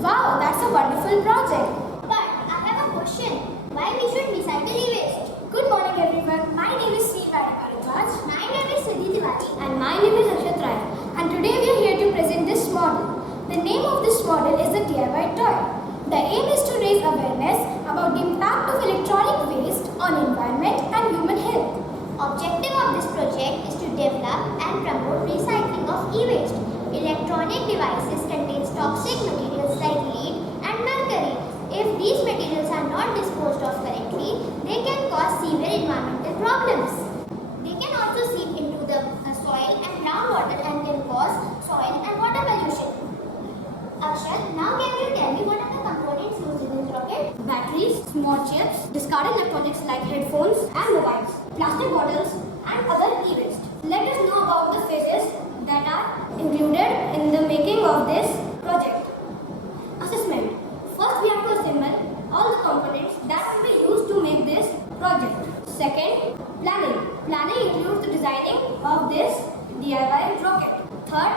Wow, that's a wonderful project. But I have a question. Why we should recycle e-waste? Good morning everyone. My name is Sri Bharadwaj. My name is Siddhi Tiwari. And my name is Akshat Rai. And today we are here to present this model. The name of this model is the DIY toy. The aim is to raise awareness about the impact of electronic waste on environment and human health. Objective of this project is to develop and promote recycling of e-waste. Electronic devices contain toxic materials like lead and mercury. If these materials are not disposed of correctly, they can cause severe environmental problems. They can also seep into the soil and groundwater and can cause soil and water pollution. Akshat, now can you tell me what are the components used in this rocket? Batteries, small chips, discarded electronics like headphones and mobiles, plastic bottles and other e-waste. Let us know about the phases that are included in the making of this project. Assessment. First we have to assemble all the components that will be used to make this project. Second, planning. Planning includes the designing of this DIY rocket. Third,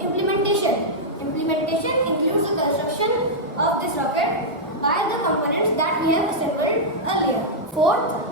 implementation. Implementation includes the construction of this rocket by the components that we have assembled earlier. Fourth,